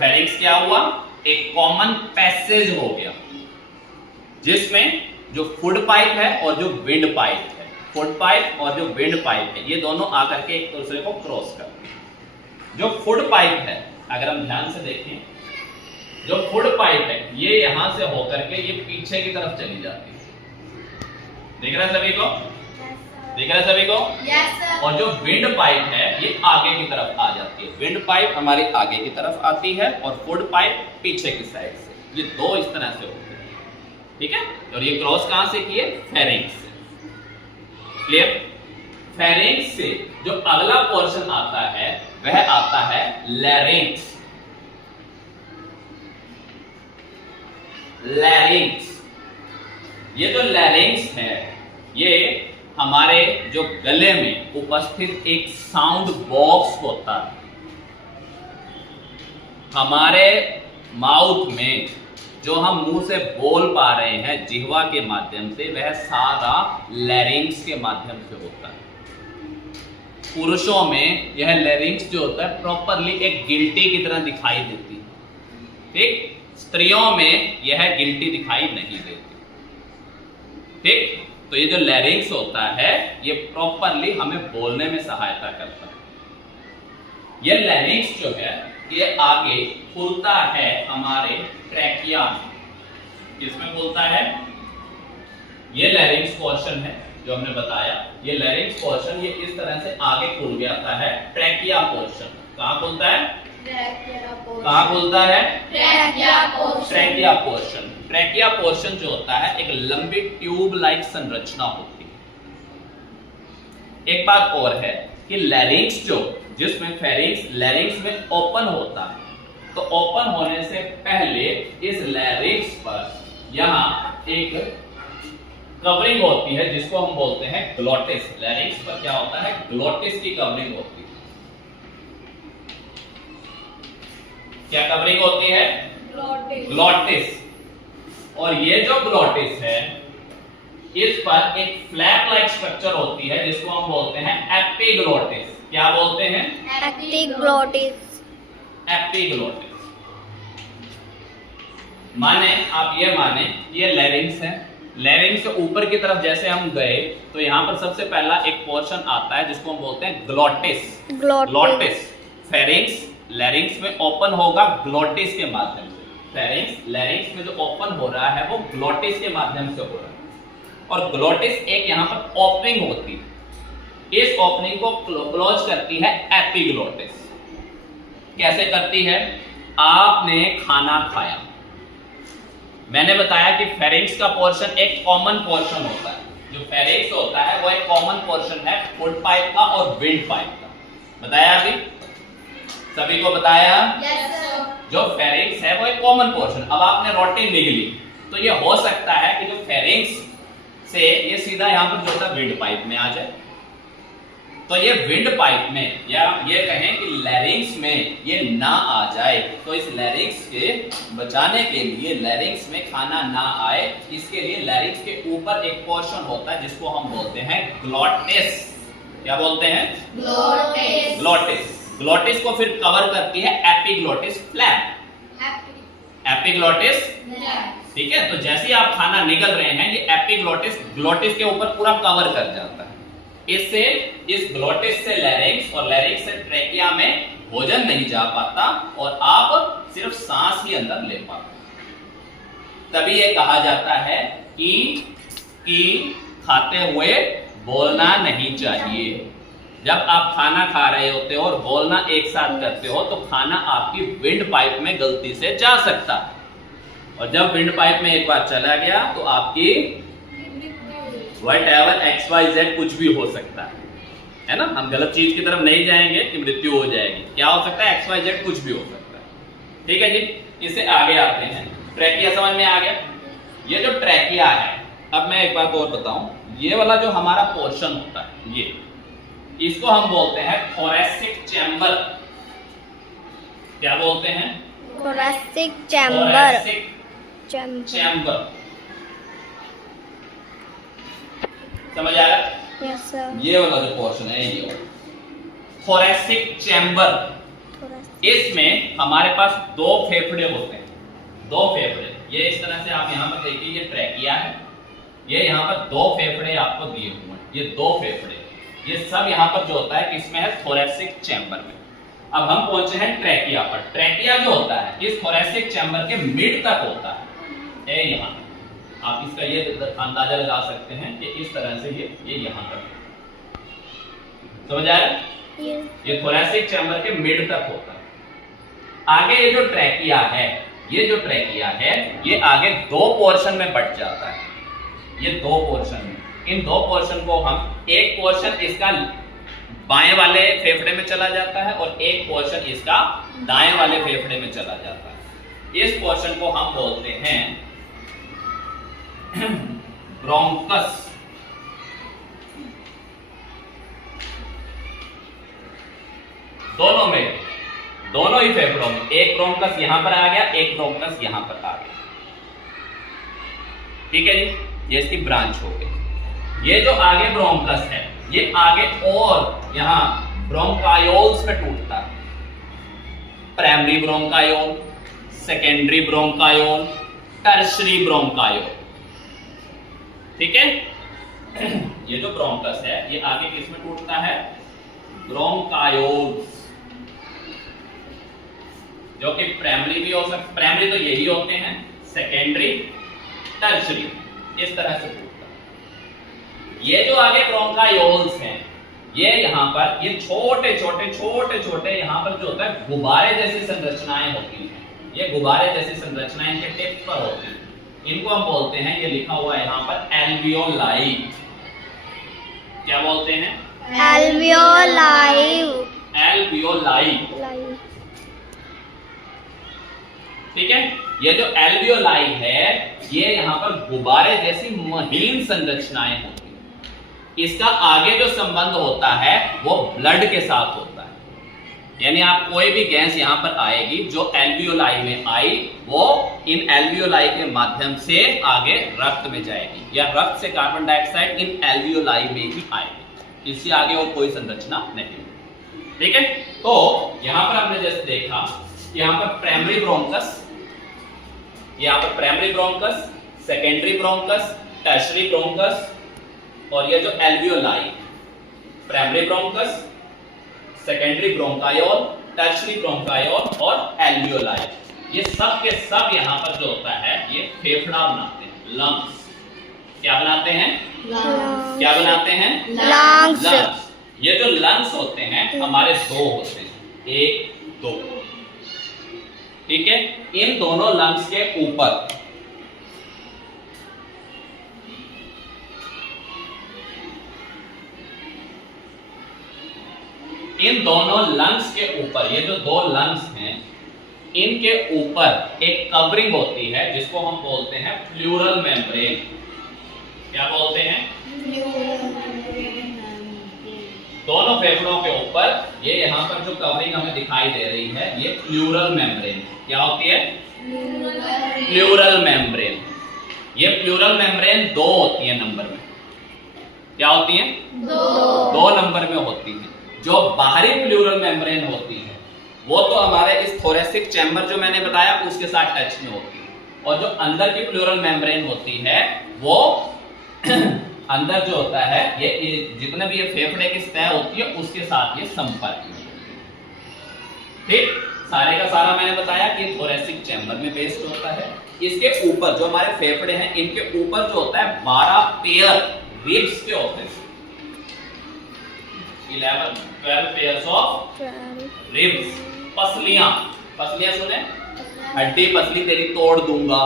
Pharynx क्या हुआ, एक कॉमन पैसेज हो गया जिसमें जो फूड पाइप है और जो विंड पाइप है, फूड पाइप और जो विंड पाइप है, ये दोनों आकर के एक दूसरे को क्रॉस करते हैं। जो फूड पाइप है, अगर हम ध्यान से देखें, जो फूड पाइप है ये यहां से होकर के ये पीछे की तरफ चली जाती है। देख रहे हैं सभी को? देख रहे हैं सभी को? Yes, sir. और जो विंड पाइप है ये आगे की तरफ आ जाती है। विंड पाइप हमारी आगे की तरफ आती है और फूड पाइप पीछे की साइड से। ये दो इस तरह से होते हैं, ठीक है? और ये क्रॉस कहां से किए? फेरिंक्स से। क्लियर? फेरिंक्स से जो अगला पोर्शन आता है वह आता है लैरिंक्स। लैरिंक्स, ये जो लैरिंक्स है ये हमारे जो गले में उपस्थित एक साउंड बॉक्स होता है। हमारे माउथ में जो हम मुंह से बोल पा रहे हैं जिह्वा के माध्यम से, वह सारा लैरिंक्स के माध्यम से होता है। पुरुषों में यह लैरिंक्स जो होता है प्रॉपरली एक गिल्टी की तरह दिखाई देती है, ठीक? स्त्रियों में यह गिल्टी दिखाई नहीं देती, ठीक? तो ये जो लैरिंक्स होता है ये प्रॉपरली हमें बोलने में सहायता करता है। ये लैरिंक्स जो है ये आगे खुलता है हमारे ट्रैकिया में। किसमें खुलता है? ये लैरिंक्स पोर्शन है जो हमने बताया। ये लैरिंक्स पोर्शन ये इस तरह से आगे खुल के आता है ट्रैकिया पोर्शन। कहां खुलता है? कहां खुलता है? Trachea portion. ट्रैकिया पोर्शन जो होता है एक लंबी ट्यूब लाइक संरचना होती है। एक बात और है कि लैरिंक्स जो, जिसमें फेरिंक्स लैरिंक्स में ओपन होता है, तो ओपन होने से पहले इस लैरिंक्स पर यहां एक कवरिंग होती है जिसको हम बोलते हैं ग्लोटिस। लैरिंक्स पर क्या होता है? ग्लोटिस की कवरिंग होती है। क्या कवरिंग होती है? ग्लोटिस। और ये जो ग्लोटिस है इस पर एक फ्लैप लाइक स्ट्रक्चर होती है जिसको हम बोलते हैं एपिग्लोटिस। क्या बोलते हैं? एपिग्लोटिस। एपिग्लोटिस। माने आप ये माने ये लैरिंक्स है। लैरिंक्स से ऊपर की तरफ जैसे हम गए तो यहाँ पर सबसे पहला एक पोर्शन आता है जिसको हम बोलते हैं ग्लोटिस। ग्लोटिस। फेरिंक्स लैरिंक्स में ओपन होगा ग्लोटिस के माध्यम से। फेरिंक्स लैरिंक्स में जो ओपन हो रहा है वो ग्लोटिस के माध्यम से हो रहा है। और ग्लोटिस एक यहाँ पर ओपनिंग होती है। इस ओपनिंग को क्लोज करती है एपिग्लोटिस। कैसे करती है? आपने खाना खाया, मैंने बताया कि फेरिंक्स का पोर्शन एक कॉमन पोर्शन होता है। जो फेरिंक्स होता है वो एक कॉमन पोर्शन है फूड पाइप का और विंड पाइप का। बताया अभी? सभी को बताया? Yes, sir. जो फेरिंक्स है वो एक कॉमन पोर्शन। अब आपने रोटी निगली तो ये हो सकता है कि जो फेरिंक्स से ये सीधा यहाँ पर जो होता है विंड पाइप में आ जाए। तो ये विंड पाइप में या ये कहें कि लैरिंक्स में ये ना आ जाए, तो इस लैरिंक्स के बचाने के लिए, लैरिंक्स में खाना ना आए, इसके लिए लैरिंक्स के ऊपर एक पोर्शन होता है जिसको हम बोलते हैं ग्लोटिस। क्या बोलते हैं? ग्लोटिस। ग्लोटिस। ग्लोटिस को फिर कवर करती है एपिग्लोटिस फ्लैप। एपिग्लोटिस, ठीक है? तो जैसे ही आप खाना निगल रहे हैं ये एपिग्लोटिस ग्लोटिस के ऊपर पूरा कवर कर जाता है। इससे इस ग्लोटिस से लैरिंक्स और लैरिंक्स से ट्रैकिया में भोजन नहीं जा पाता और आप सिर्फ सांस ही अंदर ले पाते। तभी ये कहा जाता है कि खाते हुए बोलना नहीं चाहिए। जब आप खाना खा रहे होते हो और बोलना एक साथ करते हो तो खाना आपकी विंड पाइप में गलती से जा सकता है। और जब विंड पाइप में एक बार चला गया तो आपकी whatever XYZ कुछ भी हो सकता है ना? हम गलत चीज की तरफ नहीं जाएंगे कि मृत्यु हो जाएगी। क्या हो सकता है? XYZ कुछ भी हो सकता है। ठीक है जी? इससे आगे आते हैं। ट्रैकिया समझ में आ गया? ये जो ट्रैकिया है, अब मैं एक बात और बताऊं, ये वाला जो हमारा पोर्शन होता है ये, इसको हम बोलते हैं थोरैसिक चैम्बर। क्या बोलते हैं? Thoracic chamber. चैम्बर। समझ आ रहा? Yes sir. ये वाला जो पोर्शन है ये थोरैसिक चैम्बर। इसमें हमारे पास दो फेफड़े होते हैं, दो फेफड़े। ये इस तरह से आप यहाँ पर देखिए, ये ट्रैकिया है, ये यहाँ पर दो फेफड़े आपको दिए हुए हैं, ये दो फेफड़े, ये सब यहाँ पर जो होता है किसमें है, थोरैसिक चैम्बर में। अब हम पहुंचे हैं ट्रैकिया पर। ट्रैकिया जो होता है इस थोरैसिक चैम्बर के मिड तक होता है, ये यहाँ। आप इसका ये अंदाजा लगा सकते हैं कि इस तरह से ये यहाँ तक, समझ आया? ये थोरैसिक चैम्बर के मिड तक होता है। आगे ये जो ट्रैकिया है, ये जो ट्रैकिया है, ये आगे दो पोर्शन में बट जाता है, ये दो पोर्शन में। इन दो पोर्शन को हम, एक पोर्शन इसका बाएं वाले फेफड़े में चला जाता है और एक पोर्शन इसका दाएं वाले फेफड़े में चला जाता है। इस पोर्शन को हम बोलते हैं ब्रोंकस। दोनों में, दोनों ही फेफड़ों में, एक ब्रोंकस यहां पर आ गया, एक ब्रोंकस यहां पर आ गया, ठीक है जी। ये इसकी ब्रांच हो गई। ये जो आगे ब्रोंकस है, ये आगे और यहां ब्रोंकायोल्स में टूटता है। प्राइमरी ब्रोंकायोल, सेकेंडरी ब्रोंकायोल, टर्शरी ब्रोंकायोल, ठीक है। ये जो ब्रोंकस है, ये आगे किस में टूटता है, ब्रोंकायोल्स, जो कि प्राइमरी भी हो सकता, प्राइमरी तो यही होते हैं, सेकेंडरी, टर्शरी, इस तरह से टूटता है। ये जो आगे ब्रोंकायोल्स हैं, ये यहाँ पर ये छोटे छोटे यहाँ पर जो होता है गुब्बारे जैसी संरचनाएं होती हैं। ये गुब्बारे जैसी संरचनाएं इनके टिप पर होती हैं। इनको हम बोलते हैं, ये लिखा हुआ है यहाँ पर, एल्वियोलाई। क्या बोलते हैं? एल्वियोलाई। एल्वियोलाई, ठीक है। ये जो एल्वियोलाई है, ये यहाँ पर गुब्बारे जैसी महीन संरचनाएं होती हैं। इसका आगे जो संबंध होता है वो ब्लड के साथ होता है। यानी आप कोई भी गैस यहाँ पर आएगी जो एल्वियोलाई में आई, वो इन एल्वियोलाई के माध्यम से आगे रक्त में जाएगी, या रक्त से कार्बन डाइऑक्साइड इन एल्वियोलाई में ही आएगी। इससे आगे और कोई संरचना नहीं, ठीक है। तो यहाँ पर हमने जैसे देखा, यहाँ पर प्राइमरी ब्रोंकस, यहाँ पर primary bronchus, secondary bronchus, tertiary bronchus, और ये जो alveoli, primary bronchus, secondary bronchiole, tertiary bronchiole और एल्वियोलाई, ये सब के सब यहाँ पर जो होता है ये फेफड़ा बनाते हैं, लंग्स। क्या बनाते हैं? क्या बनाते हैं? लंग्स। ये जो लंग्स होते हैं हमारे दो होते हैं, एक, दो, ठीक है। इन दोनों लंग्स के ऊपर इन दोनों लंग्स के ऊपर, ये जो दो लंग्स हैं, इनके ऊपर एक कवरिंग होती है जिसको हम बोलते हैं प्लूरल मेम्ब्रेन। क्या बोलते हैं? दोनों फेफड़ों के ऊपर ये यहाँ पर जो कवरिंग हमें दिखाई दे रही है, ये प्लूरल मेम्ब्रेन। क्या होती है? Pleural membrane. ये प्लूरल मेम्ब्रेन दो होती है नंबर में। क्या होती है? दो नंबर में होती है। जो बाहरी प्लूरल मेम्ब्रेन होती है वो तो हमारे इस थोरैसिक चैम्बर जो मैंने बताया उसके साथ टच में होती है, और जो अंदर की प्लूरल मेम्ब्रेन होती है वो अंदर जो होता है, ये जितने भी ये फेफड़े की सतह होती है उसके साथ ये संपर्क में होती है। ठीक, सारे का सारा मैंने बताया कि थोरैसिक चैम्बर में बेस्ड होता है। इसके ऊपर जो हमारे फेफड़े हैं, इनके ऊपर जो होता है 12 पेयर रिब्स के होते हैं, 12 पेयर्स ऑफ रिब्स। पसलियां, पसलियां सुने? हड्डी पसली तेरी तोड़ दूंगा,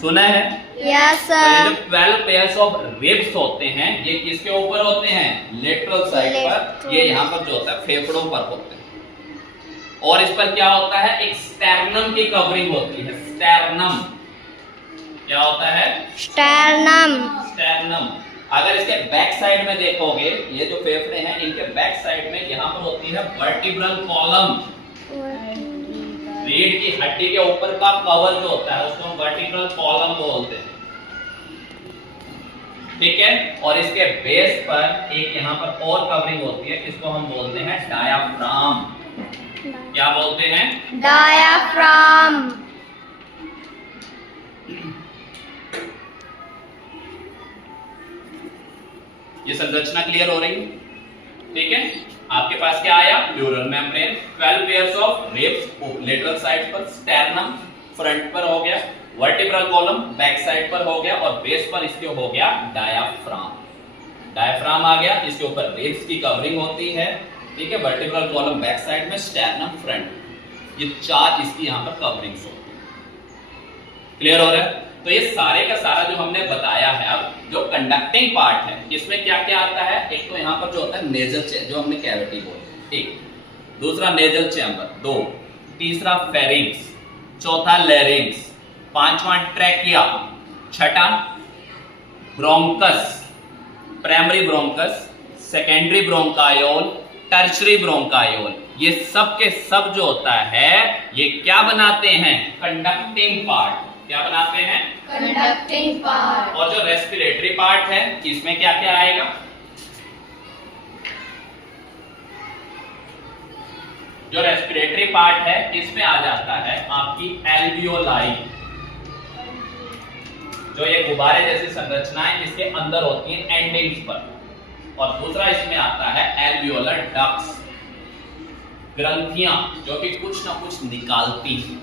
सुना है? यस तो ये सर। जो 12 पेयर्स ऑफ रिब्स होते हैं, ये किसके ऊपर होते हैं? लेटरल साइड पर। ये यहाँ पर जो होता है फेफड़ों पर होते हैं। और इस पर क्या होता है? एक स्टेर्नम की कवरिंग होती है। स्टेर्नम क्या होता है? स्टेर्नम। स्टेर्नम। अगर इसके बैक साइड में देखोगे, ये जो फेफड़े हैं इनके बैक साइड में यहाँ पर होती है वर्टिब्रल कॉलम। रीढ़ की हड्डी के ऊपर का कवर जो होता है उसको हम वर्टिब्रल कॉलम बोलते हैं, ठीक है। और इसके बेस पर एक यहाँ पर और कवरिंग होती है, इसको हम बोलते हैं डायाफ्राम। क्या बोलते हैं? डायाफ्राम। ये संरचना क्लियर हो रही है? ठीक है, आपके पास क्या आया? Pleural membrane, 12 pairs of ribs lateral side पर, स्टेरनम फ्रंट पर हो गया, वर्टिब्रल कॉलम बैक साइड पर हो गया और बेस पर इसके हो गया डायाफ्राम। डायाफ्राम आ गया, इसके ऊपर रिब्स की कवरिंग होती है, ठीक है, वर्टिब्रल कॉलम बैक साइड में, स्टेरनम फ्रंट, ये चार इसकी यहां पर कवरिंग्स होती है। क्लियर हो रहा है? तो ये सारे का सारा जो हमने बताया है, अब जो कंडक्टिंग पार्ट है इसमें क्या क्या आता है? एक तो यहाँ पर जो होता है नेजल चेंबर, जो हमने कैविटी बोली, एक, दूसरा नेजल चैम्बर, दो, तीसरा फेरिंग्स, चौथा लैरिंग्स, पांचवा ट्रैकिया, छठा bronchus, primary bronchus, secondary bronchiole, tertiary bronchiole. ये सब के सब जो होता है ये क्या बनाते हैं? Conducting part. क्या बनाते हैं? Conducting part. और जो रेस्पिरेटरी पार्ट है इसमें क्या क्या आएगा? जो रेस्पिरेटरी पार्ट है इसमें आ जाता है आपकी एल्वियोलाई, जो ये गुब्बारे जैसी संरचनाएं इसके अंदर होती हैं एंडिंग्स पर, और दूसरा इसमें आता है एल्वियोलर डक्ट्स, ग्रंथियां जो कि कुछ ना कुछ निकालती हैं।